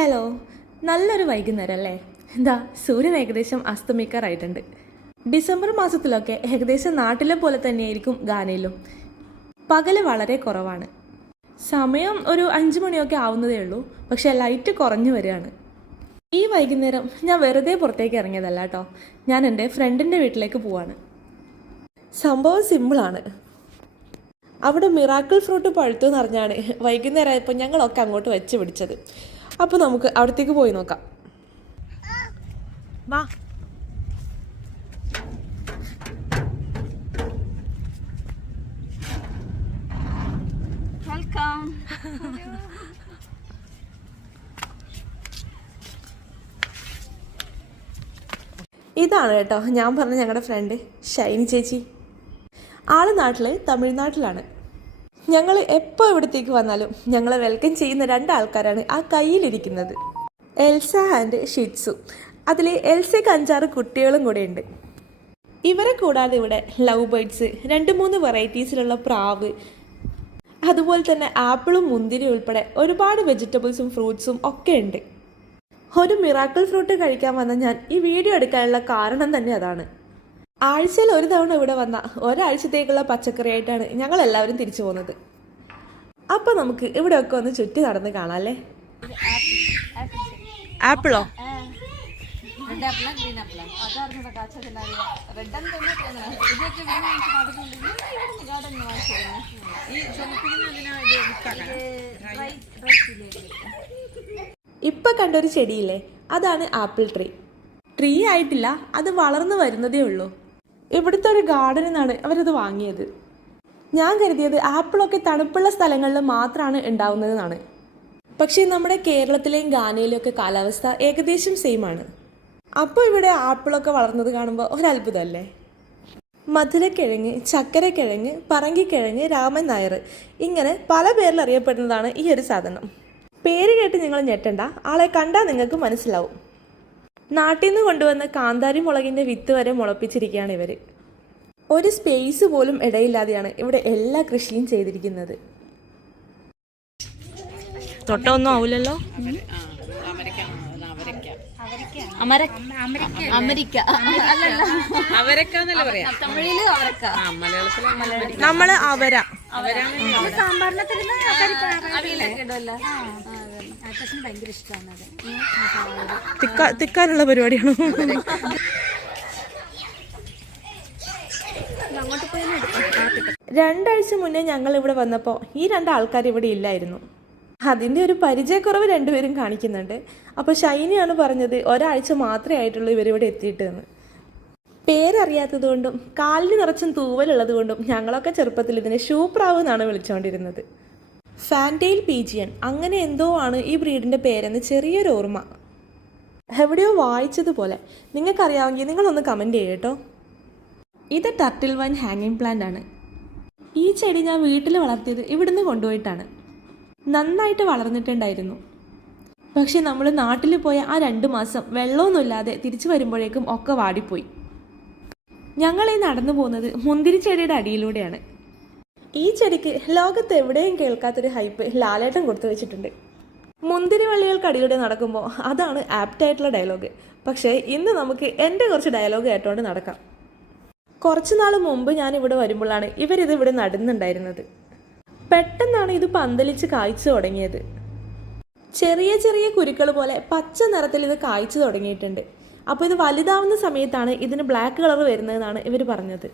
Hello, നല്ലൊരു വൈകുന്നേരം അല്ലേ? എന്താ സൂര്യൻ ഏകദേശം അസ്തമിക്കാറായിട്ടുണ്ട്. ഡിസംബർ മാസത്തിലൊക്കെ ഏകദേശം നാട്ടിലെ പോലെ തന്നെയായിരിക്കും ഗാനയിലും. പകല് വളരെ കുറവാണ്. സമയം ഒരു 5 മണിയൊക്കെ ആവുന്നതേ ഉള്ളൂ. പക്ഷെ ലൈറ്റ് കുറഞ്ഞു വരികയാണ്. ഈ വൈകുന്നേരം ഞാൻ വെറുതെ പുറത്തേക്ക് ഇറങ്ങിയതല്ല കേട്ടോ. ഞാൻ എൻ്റെ ഫ്രണ്ടിൻ്റെ വീട്ടിലേക്ക് പോവാണ്. സംഭവം സിമ്പിളാണ്. അവിടെ മിറാക്കിൾ ഫ്രൂട്ട് പഴുത്തു എന്നറിഞ്ഞാണ് വൈകുന്നേരം ആയപ്പോൾ ഞങ്ങളൊക്കെ അങ്ങോട്ട് വെച്ച് പിടിച്ചത്. അപ്പോൾ നമുക്ക് അവിടത്തേക്ക് പോയി നോക്കാം. വാ. ഇതാണ് കേട്ടോ ഞാൻ പറഞ്ഞ ഞങ്ങളുടെ ഫ്രണ്ട് ഷൈനി ചേച്ചി. ആള് നാട്ടില് തമിഴ്നാട്ടിലാണ്. ഞങ്ങൾ എപ്പോൾ ഇവിടത്തേക്ക് വന്നാലും ഞങ്ങളെ വെൽക്കം ചെയ്യുന്ന 2 ആൾക്കാരാണ് ആ കയ്യിലിരിക്കുന്നത്. Elsa and Shih Tzu. അതിൽ എൽസയ്ക്ക് 5-6 കുട്ടികളും കൂടെ ഉണ്ട്. ഇവരെ കൂടാതെ ഇവിടെ ലവ് ബേർഡ്സ്, 2-3 വെറൈറ്റീസിലുള്ള പ്രാവ്, അതുപോലെ തന്നെ ആപ്പിളും മുന്തിരി ഉൾപ്പെടെ ഒരുപാട് വെജിറ്റബിൾസും ഫ്രൂട്ട്സും ഒക്കെ ഉണ്ട്. ഒരു മിറാക്കിൾ ഫ്രൂട്ട് കഴിക്കാൻ വന്ന ഞാൻ ഈ വീഡിയോ എടുക്കാനുള്ള കാരണം തന്നെ അതാണ്. ആഴ്ചയിൽ ഒരു തവണ ഇവിടെ വന്ന ഒരാഴ്ചത്തേക്കുള്ള പച്ചക്കറിയായിട്ടാണ് ഞങ്ങൾ എല്ലാവരും തിരിച്ചു പോകുന്നത്. അപ്പം നമുക്ക് ഇവിടെയൊക്കെ ഒന്ന് ചുറ്റി നടന്ന് കാണാം അല്ലേ? ആപ്പിളോ? ഇപ്പൊ കണ്ടൊരു ചെടിയില്ലേ, അതാണ് ആപ്പിൾ ട്രീ ആയിട്ടില്ല, അത് വളർന്നു വരുന്നതേ ഉള്ളൂ. ഇവിടുത്തെ ഒരു ഗാർഡനിൽ നിന്നാണ് അവരത് വാങ്ങിയത്. ഞാൻ കരുതിയത് ആപ്പിളൊക്കെ തണുപ്പുള്ള സ്ഥലങ്ങളിൽ മാത്രമാണ് ഉണ്ടാവുന്നതെന്നാണ്. പക്ഷേ നമ്മുടെ കേരളത്തിലെയും ഗാനയിലെയും ഒക്കെ കാലാവസ്ഥ ഏകദേശം സെയിം ആണ്. അപ്പോൾ ഇവിടെ ആപ്പിളൊക്കെ വളർന്നത് കാണുമ്പോൾ ഒരത്ഭുതമല്ലേ? മധുരക്കിഴങ്ങ്, ചക്കരക്കിഴങ്ങ്, പറങ്കിക്കിഴങ്ങ്, രാമൻ നായർ, ഇങ്ങനെ പല പേരിൽ അറിയപ്പെടുന്നതാണ് ഈ ഒരു സാധനം. പേര് കേട്ട് നിങ്ങൾ ഞെട്ടണ്ട, ആളെ കണ്ടാൽ നിങ്ങൾക്ക് മനസ്സിലാവും. നാട്ടിൽ നിന്ന് കൊണ്ടുവന്ന കാന്താരി മുളകിൻ്റെ വിത്ത് വരെ മുളപ്പിച്ചിരിക്കുകയാണ് ഇവർ. ഒരു സ്പേസ് പോലും ഇടയില്ലാതെയാണ് ഇവിടെ എല്ലാ കൃഷിയും ചെയ്തിരിക്കുന്നത്. തൊട്ടൊന്നും ആവില്ലല്ലോ. നമ്മള് തിക്കാനുള്ള പരിപാടിയാണോ? രണ്ടാഴ്ച മുന്നേ ഞങ്ങൾ ഇവിടെ വന്നപ്പോൾ ഈ 2 ആൾക്കാർ ഇവിടെ ഇല്ലായിരുന്നു. അതിൻ്റെ ഒരു പരിചയക്കുറവ് 2 പേരും കാണിക്കുന്നുണ്ട്. അപ്പോൾ ഷൈനിയാണ് പറഞ്ഞത് ഒരാഴ്ച മാത്രമേ ആയിട്ടുള്ളൂ ഇവരിവിടെ എത്തിയിട്ടെന്ന്. പേരറിയാത്തത് കൊണ്ടും കാലിന് നിറച്ചും തൂവലുള്ളത് കൊണ്ടും ഞങ്ങളൊക്കെ ചെറുപ്പത്തിൽ ഇതിനെ ഷൂ പ്രാവ് എന്നാണ് വിളിച്ചുകൊണ്ടിരുന്നത്. ഫാൻറ്റെയിൽ പീജിയൻ അങ്ങനെ എന്തോ ആണ് ഈ ബ്രീഡിൻ്റെ പേരെന്ന് ചെറിയൊരു ഓർമ്മ. എവിടെയോ വായിച്ചതുപോലെ. നിങ്ങൾക്കറിയാമെങ്കിൽ നിങ്ങളൊന്ന് കമൻറ്റ് ചെയ്യട്ടോ. ഇത് ടർട്ടിൽ വൈൻ ഹാങ്ങിങ് പ്ലാന്റ് ആണ്. ഈ ചെടി ഞാൻ വീട്ടിൽ വളർത്തിയത് ഇവിടുന്ന് കൊണ്ടുപോയിട്ടാണ്. നന്നായിട്ട് വളർന്നിട്ടുണ്ടായിരുന്നു. പക്ഷെ നമ്മൾ നാട്ടിൽ പോയ ആ 2 മാസം വെള്ളമൊന്നുമില്ലാതെ തിരിച്ചു വരുമ്പോഴേക്കും ഒക്കെ വാടിപ്പോയി. ഞങ്ങളീ നടന്നു പോകുന്നത് മുന്തിരിച്ചെടിയുടെ അടിയിലൂടെയാണ്. ഈ ചെടിക്ക് ലോകത്ത് എവിടെയും കേൾക്കാത്തൊരു ഹൈപ്പ് ലാലേട്ടൻ കൊടുത്തു വെച്ചിട്ടുണ്ട്. മുന്തിരി വള്ളികൾക്കടിയിലൂടെ നടക്കുമ്പോൾ അതാണ് ആപ്റ്റായിട്ടുള്ള ഡയലോഗ്. പക്ഷേ ഇന്ന് നമുക്ക് എൻ്റെ കുറച്ച് ഡയലോഗ് കേട്ടോണ്ട് നടക്കാം. കുറച്ച് നാൾ മുമ്പ് ഞാൻ ഇവിടെ വരുമ്പോഴാണ് ഇവരിത് ഇവിടെ നടുന്നുണ്ടായിരുന്നത്. പെട്ടെന്നാണ് ഇത് പന്തലിച്ച് കായ്ച്ചു തുടങ്ങിയത്. ചെറിയ ചെറിയ കുരുക്കൾ പോലെ പച്ച നിറത്തിൽ ഇത് കായ്ച്ചു തുടങ്ങിയിട്ടുണ്ട്. അപ്പോൾ ഇത് വലുതാവുന്ന സമയത്താണ് ഇതിന് ബ്ലാക്ക് കളർ വരുന്നതെന്നാണ് ഇവർ പറഞ്ഞത്.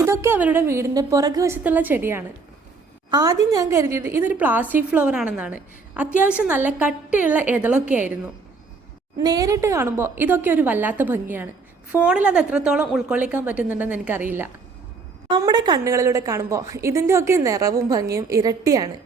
ഇതൊക്കെ അവരുടെ വീടിൻ്റെ പുറകുവശത്തുള്ള ചെടിയാണ്. ആദ്യം ഞാൻ കരുതിയത് ഇതൊരു പ്ലാസ്റ്റിക് ഫ്ലവർ ആണെന്നാണ്. അത്യാവശ്യം നല്ല കട്ടിയുള്ള ഇതളൊക്കെ ആയിരുന്നു. നേരിട്ട് കാണുമ്പോൾ ഇതൊക്കെ ഒരു വല്ലാത്ത ഭംഗിയാണ്. ഫോണിൽ അത് എത്രത്തോളം ഉൾക്കൊള്ളിക്കാൻ പറ്റുന്നുണ്ടെന്ന് എനിക്കറിയില്ല. നമ്മുടെ കണ്ണുകളിലൂടെ കാണുമ്പോൾ ഇതിൻ്റെയൊക്കെ നിറവും ഭംഗിയും ഇരട്ടിയാണ്.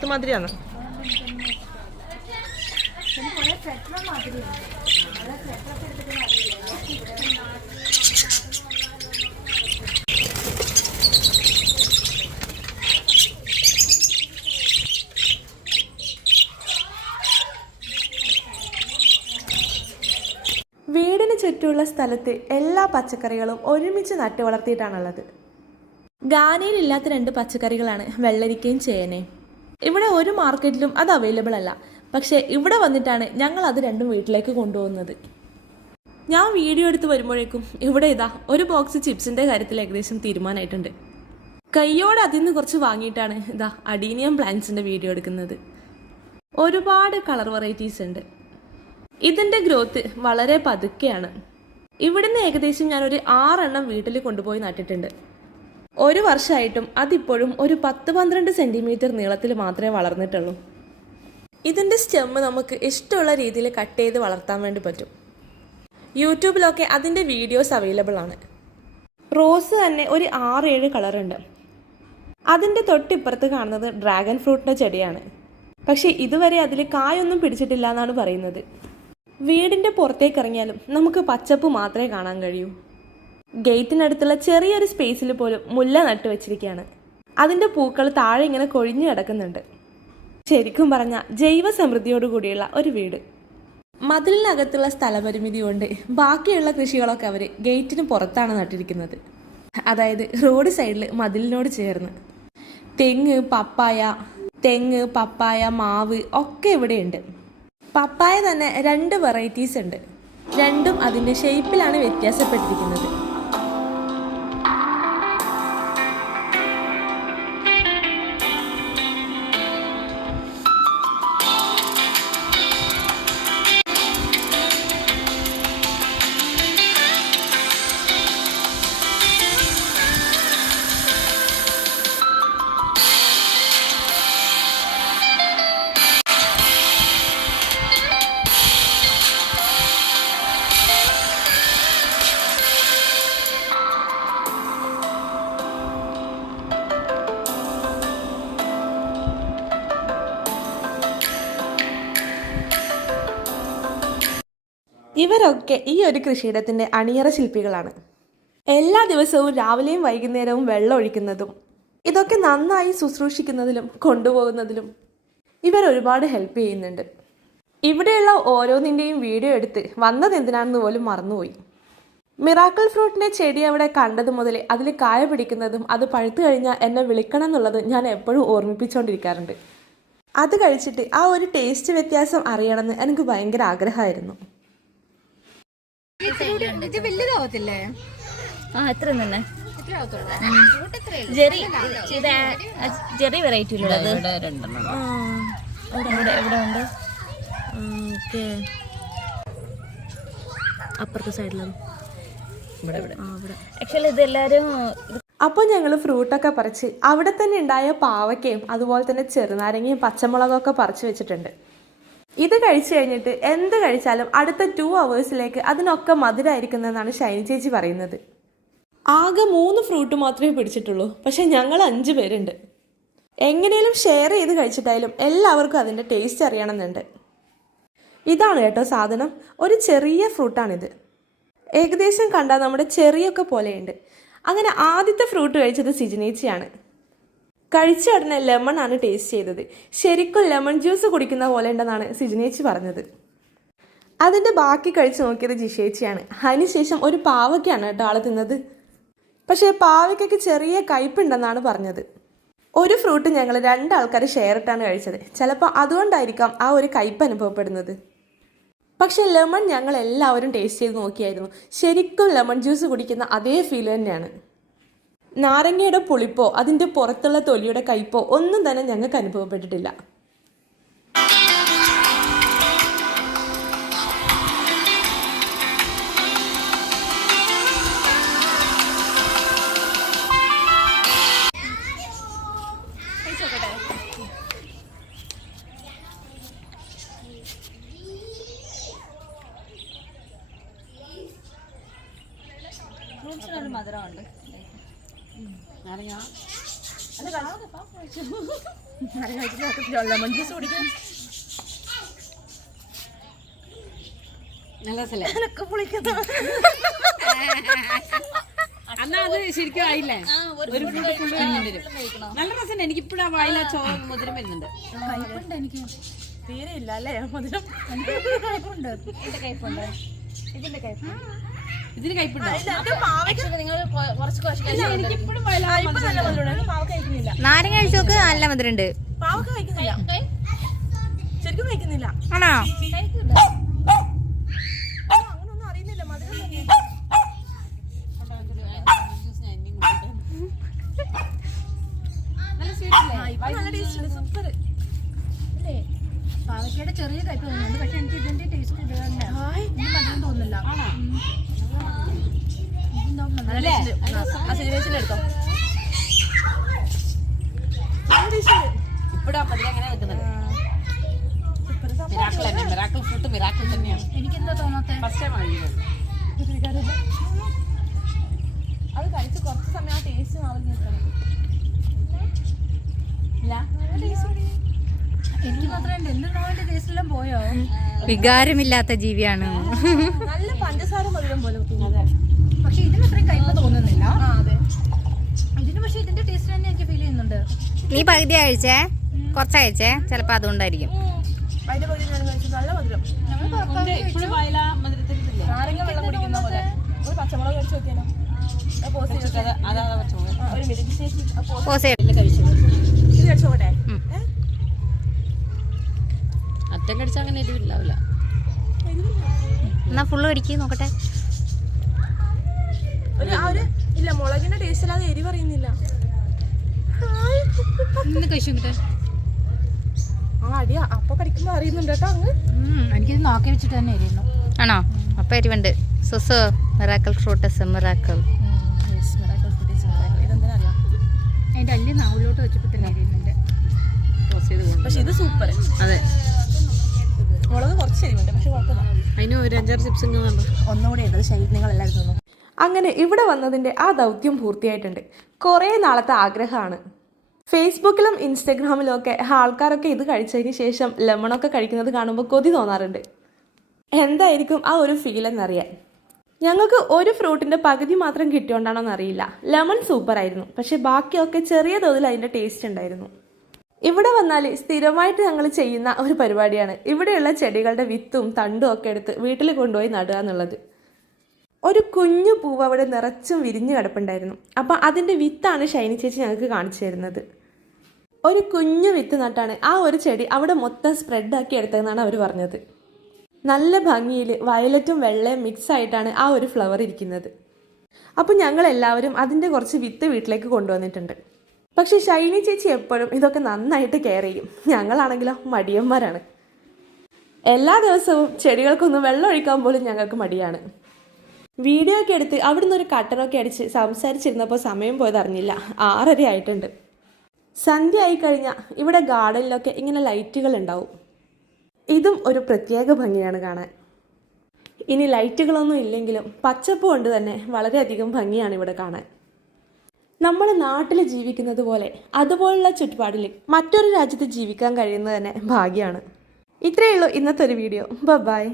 ക്ലോത്ത് മാതിരിയാണ്. വീടിന് ചുറ്റുമുള്ള സ്ഥലത്ത് എല്ലാ പച്ചക്കറികളും ഒരുമിച്ച് നട്ടു വളർത്തിയിട്ടാണുള്ളത്. ഗാനയിലില്ലാത്ത 2 പച്ചക്കറികളാണ് വെള്ളരിക്കയും ചേനയും. ഇവിടെ ഒരു മാർക്കറ്റിലും അത് അവൈലബിൾ അല്ല. പക്ഷേ ഇവിടെ വന്നിട്ടാണ് ഞങ്ങൾ അത് രണ്ടും വീട്ടിലേക്ക് കൊണ്ടുപോകുന്നത്. ഞാൻ വീഡിയോ എടുത്ത് വരുമ്പോഴേക്കും ഇവിടെ ഇതാ ഒരു ബോക്സ് ചിപ്സിൻ്റെ കാര്യത്തിൽ ഏകദേശം തീരുമാനമായിട്ടുണ്ട്. കയ്യോടെ അതിൽ നിന്ന് കുറച്ച് വാങ്ങിയിട്ടാണ് ഇതാ അഡീനിയം പ്ലാന്റ്സിൻ്റെ വീഡിയോ എടുക്കുന്നത്. ഒരുപാട് കളർ വെറൈറ്റീസ് ഉണ്ട്. ഇതിൻ്റെ ഗ്രോത്ത് വളരെ പതുക്കെയാണ്. ഇവിടുന്ന് ഏകദേശം ഞാനൊരു 6 എണ്ണം വീട്ടിൽ കൊണ്ടുപോയി നട്ടിട്ടുണ്ട്. ഒരു വർഷമായിട്ടും അതിപ്പോഴും ഒരു 10-12 സെൻറ്റിമീറ്റർ നീളത്തിൽ മാത്രമേ വളർന്നിട്ടുള്ളൂ. ഇതിൻ്റെ സ്റ്റെമ്മ് നമുക്ക് ഇഷ്ടമുള്ള രീതിയിൽ കട്ട് ചെയ്ത് വളർത്താൻ വേണ്ടി പറ്റും. യൂട്യൂബിലൊക്കെ അതിൻ്റെ വീഡിയോസ് അവൈലബിൾ ആണ്. റോസ് തന്നെ ഒരു 6-7 കളറുണ്ട്. അതിൻ്റെ തൊട്ടിപ്പുറത്ത് കാണുന്നത് ഡ്രാഗൺ ഫ്രൂട്ടിൻ്റെ ചെടിയാണ്. പക്ഷേ ഇതുവരെ അതിൽ കായൊന്നും പിടിച്ചിട്ടില്ല എന്നാണ് പറയുന്നത്. വീടിൻ്റെ പുറത്തേക്ക് ഇറങ്ങിയാലും നമുക്ക് പച്ചപ്പ് മാത്രമേ കാണാൻ കഴിയൂ. ഗേറ്റിനടുത്തുള്ള ചെറിയൊരു സ്പേസിൽ പോലും മുല്ല നട്ടു വെച്ചിരിക്കുകയാണ്. അതിൻ്റെ പൂക്കൾ താഴെ ഇങ്ങനെ കൊഴിഞ്ഞു കിടക്കുന്നുണ്ട്. ശരിക്കും പറഞ്ഞാൽ ജൈവ സമൃദ്ധിയോടുകൂടിയുള്ള ഒരു വീട്. മതിലിനകത്തുള്ള സ്ഥലപരിമിതി കൊണ്ട് ബാക്കിയുള്ള കൃഷികളൊക്കെ അവർ ഗേറ്റിന് പുറത്താണ് നട്ടിരിക്കുന്നത്. അതായത് റോഡ് സൈഡിൽ മതിലിനോട് ചേർന്ന്. തെങ്ങ്, പപ്പായ, മാവ് ഒക്കെ ഇവിടെയുണ്ട്. പപ്പായ തന്നെ 2 വെറൈറ്റീസ് ഉണ്ട്. രണ്ടും അതിൻ്റെ ഷേപ്പിലാണ് വ്യത്യാസപ്പെട്ടിരിക്കുന്നത്. ഇവരൊക്കെ ഈ ഒരു കൃഷിയിടത്തിൻ്റെ അണിയറ ശില്പികളാണ്. എല്ലാ ദിവസവും രാവിലെയും വൈകുന്നേരവും വെള്ളം ഒഴിക്കുന്നതും ഇതൊക്കെ നന്നായി ശുശ്രൂഷിക്കുന്നതിലും കൊണ്ടുപോകുന്നതിലും ഇവർ ഒരുപാട് ഹെൽപ്പ് ചെയ്യുന്നുണ്ട്. ഇവിടെയുള്ള ഓരോന്നിൻ്റെയും വീഡിയോ എടുത്ത് വന്നത് എന്തിനാണെന്ന് പോലും മറന്നുപോയി. മിറാക്കിൾ ഫ്രൂട്ടിൻ്റെ ചെടി അവിടെ കണ്ടത് മുതൽ അതിൽ കായ പിടിക്കുന്നതും അത് പഴുത്തു കഴിഞ്ഞാൽ എന്നെ വിളിക്കണം എന്നുള്ളത് ഞാൻ എപ്പോഴും ഓർമ്മിപ്പിച്ചുകൊണ്ടിരിക്കാറുണ്ട്. അത് കഴിച്ചിട്ട് ആ ഒരു ടേസ്റ്റ് വ്യത്യാസം അറിയണമെന്ന് എനിക്ക് ഭയങ്കര ആഗ്രഹമായിരുന്നു. ചെറിയ വെറൈറ്റി അപ്പുറത്തെ സൈഡിലാണ്. ആക്ച്വലി ഇതെല്ലാരും. അപ്പോൾ ഞങ്ങൾ ഫ്രൂട്ടൊക്കെ പറിച്ച് അവിടെ തന്നെ ഉണ്ടായ പാവയ്ക്കയും അതുപോലെ തന്നെ ചെറുനാരങ്ങയും പച്ചമുളകൊക്കെ പറിച്ച് വെച്ചിട്ടുണ്ട്. ഇത് കഴിച്ചു കഴിഞ്ഞിട്ട് എന്ത് കഴിച്ചാലും അടുത്ത 2 അവേഴ്സിലേക്ക് അതിനൊക്കെ മധുരമായിരിക്കുന്നതെന്നാണ് ഷൈനി ചേച്ചി പറയുന്നത്. ആകെ 3 ഫ്രൂട്ട് മാത്രമേ പിടിച്ചിട്ടുള്ളൂ. പക്ഷെ ഞങ്ങൾ 5 പേരുണ്ട്. എങ്ങനെയും ഷെയർ ചെയ്ത് കഴിച്ചിട്ടായാലും എല്ലാവർക്കും അതിൻ്റെ ടേസ്റ്റ് അറിയണമെന്നുണ്ട്. ഇതാണ് കേട്ടോ സാധനം. ഒരു ചെറിയ ഫ്രൂട്ടാണിത്. ഏകദേശം കണ്ടാൽ നമ്മുടെ ചെറിയൊക്കെ പോലെയുണ്ട്. അങ്ങനെ ആദ്യത്തെ ഫ്രൂട്ട് കഴിച്ചത് സിജിനേച്ചിയാണ്. കഴിച്ച ഉടനെ ലെമൺ ആണ് ടേസ്റ്റ് ചെയ്തത്. ശരിക്കും ലെമൺ ജ്യൂസ് കുടിക്കുന്ന പോലെ ഉണ്ടെന്നാണ് സിജിനേച്ചി പറഞ്ഞത്. അതിൻ്റെ ബാക്കി കഴിച്ച് നോക്കിയത് ജിഷേച്ചിയാണ്. അതിനുശേഷം ഒരു പാവയ്ക്കാണ് കേട്ടോ ആൾ തിന്നത്. പക്ഷേ പാവയ്ക്കൊക്കെ ചെറിയ കയ്പുണ്ടെന്നാണ് പറഞ്ഞത്. ഒരു ഫ്രൂട്ട് ഞങ്ങൾ 2 ആൾക്കാർ ഷെയർ ഇട്ടാണ് കഴിച്ചത്. ചിലപ്പോൾ അതുകൊണ്ടായിരിക്കാം ആ ഒരു കയ്പ് അനുഭവപ്പെടുന്നത്. പക്ഷേ ലെമൺ ഞങ്ങൾ എല്ലാവരും ടേസ്റ്റ് ചെയ്ത് നോക്കിയായിരുന്നു. ശരിക്കും ലെമൺ ജ്യൂസ് കുടിക്കുന്ന അതേ ഫീൽ തന്നെയാണ്. നാരങ്ങയുടെ പുളിപ്പോ അതിൻ്റെ പുറത്തുള്ള തൊലിയുടെ കയ്പോ ഒന്നും തന്നെ ഞങ്ങൾക്ക് അനുഭവപ്പെട്ടിട്ടില്ല. മധുരമുണ്ട്. ലെമൺ ജ്യൂസ് കുടിക്കാൻ നല്ല രസല്ലേ? അതൊക്കെ പൊളിക്കുന്ന എന്നാ അത് ശരിക്കും ആയില്ലേ? ഒരു ഫ്രൂട്ട് ഫുള്ള് കഴിക്കേണ്ടി വരും. നല്ല രസം. എനിക്ക് ഇപ്പഴും ആ വായില മധുരം വരുന്നുണ്ട്. എനിക്ക് തീരെ ഇല്ല അല്ലേ മധുരം? ഇതിന്റെ കയ്പ് ഇതിന് കയ്പുണ്ടോ? നിങ്ങൾ കുറച്ച് എനിക്കിപ്പോഴും വായില പാവക്ക കഴിക്കുന്നില്ല. നാരങ്ങ കഴിച്ചു നോക്ക്, നല്ല മധുരണ്ട്. പാവക്ക കഴിക്കുന്നില്ല, ശരിക്കും കഴിക്കുന്നില്ല. ആണോ? അങ്ങനൊന്നും അറിയുന്നില്ല മധുരം തന്നെ. നല്ല ടേസ്റ്റ് ഉണ്ട്, സൂപ്പർ. പാവയ്ക്കയുടെ ചെറിയ കയ്പ് തോന്നുന്നുണ്ട്, പക്ഷെ എനിക്ക് ഇതിന്റെ ടേസ്റ്റ് മധുരം തോന്നുന്നില്ല. എടുത്തോ. ഇപ്പഴും മധുരം എങ്ങനെ നിൽക്കുന്നത്? മിറാക്കിൾ തന്നെ, മിറാക്കിൾ ഫ്രൂട്ട് മിറാക്കിൾ തന്നെയാണ്. എനിക്കെന്താ തോന്നാത്തെ? ഫസ്റ്റ് ടൈം കഴിക്കുന്നത്. അത് കഴിച്ച് കുറച്ച് സമയം ആ ടേസ്റ്റ് മാറി നിൽക്കണം. എനിക്ക് മാത്രമല്ല എന്തെങ്കിലും ടേസ്റ്റ് എല്ലാം പോയോ? വികാരമില്ലാത്ത ജീവിയാണ്. നല്ല പഞ്ചസാര മധുരം പോലെ പക്ഷെ ഇതിന് അത്രയും കയ്പ് തോന്നുന്നില്ല. അതെ, ഇതിന് പക്ഷെ ഇതിന്റെ ടേസ്റ്റ് തന്നെ എനിക്ക് ഫീൽ ചെയ്യുന്നുണ്ട്. നീ പകുതി കഴിച്ചേ, കുറച്ചയച്ചേ, ചിലപ്പോ അതുകൊണ്ടായിരിക്കും. അതിന്റെ പകുതി ഞാൻ കഴിച്ചു. നല്ല മധുരം. ഇപ്പോഴും വായില മധുരത്തിലില്ലേ? നാരങ്ങ വെള്ളം കുടിക്കുന്ന പോലെ. ഒരു പച്ചമുളക് കഴിച്ചു നോക്കിയാലോ? അതാ പച്ചമുളക്. ഒരു മിനിറ്റ് ചേച്ചി കഴിച്ചത് ഇത് കഴിച്ചോട്ടെ. അറ്റം കടിച്ചാൽ അങ്ങനെ എരിവില്ലാവില്ല. എന്നാ ഫുള്ള് കടിക്ക് നോക്കട്ടെ. ഇല്ല, മുളകിന്റെ ടേസ്റ്റ് അല്ലാതെ എരിവ് അറിയുന്നില്ല. കഴിച്ചു അടിയാ അപ്പൊ കടിക്കുമ്പോ അറിയുന്നുണ്ട് കേട്ടോ. അങ്ങ് എനിക്കിത് നോക്കി വെച്ചിട്ട് തന്നെ എരിയുന്നു. ആണോ? അപ്പൊ എരിവുണ്ട്. സുസു മിറാക്കിൾ ഫ്രൂട്ടസ് മിറാക്കിൾ. ഇതെന്തിനാ അറിയാം? അതിന്റെ അല്ലി നാവിലോട്ട് വെച്ചപ്പോ തന്നെ എരിയുന്നുണ്ട്. പക്ഷെ ഇത് സൂപ്പർ. അതെ, മുളക് കുറച്ച് എരിവുണ്ട്, പക്ഷെ കുഴപ്പമില്ല. അതിന് ഒരു 5-6 ചിപ്സ് ഒന്നുകൂടി ഉണ്ട്. ശരി, നിങ്ങൾ എല്ലാവരും തോന്നും. അങ്ങനെ ഇവിടെ വന്നതിൻ്റെ ആ ദൗത്യം പൂർത്തിയായിട്ടുണ്ട്. കുറേ നാളത്തെ ആഗ്രഹമാണ്. ഫേസ്ബുക്കിലും ഇൻസ്റ്റഗ്രാമിലും ഒക്കെ ആൾക്കാരൊക്കെ ഇത് കഴിച്ചതിന് ശേഷം ലെമണൊക്കെ കഴിക്കുന്നത് കാണുമ്പോൾ കൊതി തോന്നാറുണ്ട്. എന്തായിരിക്കും ആ ഒരു ഫീൽ എന്നറിയാൻ. ഞങ്ങൾക്ക് ഒരു ഫ്രൂട്ടിൻ്റെ പകുതി മാത്രം കിട്ടിയോണ്ടാണോ എന്നറിയില്ല. ലെമൺ സൂപ്പറായിരുന്നു, പക്ഷേ ബാക്കിയൊക്കെ ചെറിയ തോതിൽ അതിൻ്റെ ടേസ്റ്റ് ഉണ്ടായിരുന്നു. ഇവിടെ വന്നാൽ സ്ഥിരമായിട്ട് ഞങ്ങൾ ചെയ്യുന്ന ഒരു പരിപാടിയാണ് ഇവിടെയുള്ള ചെടികളുടെ വിത്തും തണ്ടും ഒക്കെ എടുത്ത് വീട്ടിൽ കൊണ്ടുപോയി നടുക എന്നുള്ളത്. ഒരു കുഞ്ഞു പൂവ് അവിടെ നിറച്ചും വിരിഞ്ഞു കിടപ്പുണ്ടായിരുന്നു. അപ്പം അതിൻ്റെ വിത്താണ് ഷൈനി ചേച്ചി ഞങ്ങൾക്ക് കാണിച്ചു തരുന്നത്. ഒരു കുഞ്ഞു വിത്ത് നട്ടാണ് ആ ഒരു ചെടി അവിടെ മൊത്തം സ്പ്രെഡാക്കി എടുത്തതെന്നാണ് അവർ പറഞ്ഞത്. നല്ല ഭംഗിയിൽ വയലറ്റും വെള്ളയും മിക്സ് ആയിട്ടാണ് ആ ഒരു ഫ്ലവർ ഇരിക്കുന്നത്. അപ്പം ഞങ്ങളെല്ലാവരും അതിൻ്റെ കുറച്ച് വിത്ത് വീട്ടിലേക്ക് കൊണ്ടുവന്നിട്ടുണ്ട്. പക്ഷെ ഷൈനി ചേച്ചി എപ്പോഴും ഇതൊക്കെ നന്നായിട്ട് കെയർ ചെയ്യും. ഞങ്ങളാണെങ്കിലോ മടിയന്മാരാണ്. എല്ലാ ദിവസവും ചെടികൾക്കൊന്ന് വെള്ളം ഒഴിക്കാൻ പോലും ഞങ്ങൾക്ക് മടിയാണ്. വീഡിയോ ഒക്കെ എടുത്ത് അവിടുന്ന് ഒരു കട്ടറൊക്കെ അടിച്ച് സംസാരിച്ചിരുന്നപ്പോൾ സമയം പോയത് അറിഞ്ഞില്ല. 6:30 ആയിട്ടുണ്ട്. സന്ധ്യ ആയിക്കഴിഞ്ഞാൽ ഇവിടെ ഗാർഡനിലൊക്കെ ഇങ്ങനെ ലൈറ്റുകൾ ഉണ്ടാവും. ഇതും ഒരു പ്രത്യേക ഭംഗിയാണ് കാണാൻ. ഇനി ലൈറ്റുകളൊന്നും ഇല്ലെങ്കിലും പച്ചപ്പ് കൊണ്ട് തന്നെ വളരെയധികം ഭംഗിയാണ് ഇവിടെ കാണാൻ. നമ്മൾ നാട്ടിൽ ജീവിക്കുന്നത് പോലെ അതുപോലുള്ള ചുറ്റുപാടിൽ മറ്റൊരു രാജ്യത്ത് ജീവിക്കാൻ കഴിയുന്നത് തന്നെ ഭാഗ്യമാണ്. ഇത്രയേ ഉള്ളൂ ഇന്നത്തെ ഒരു വീഡിയോ. ബൈ.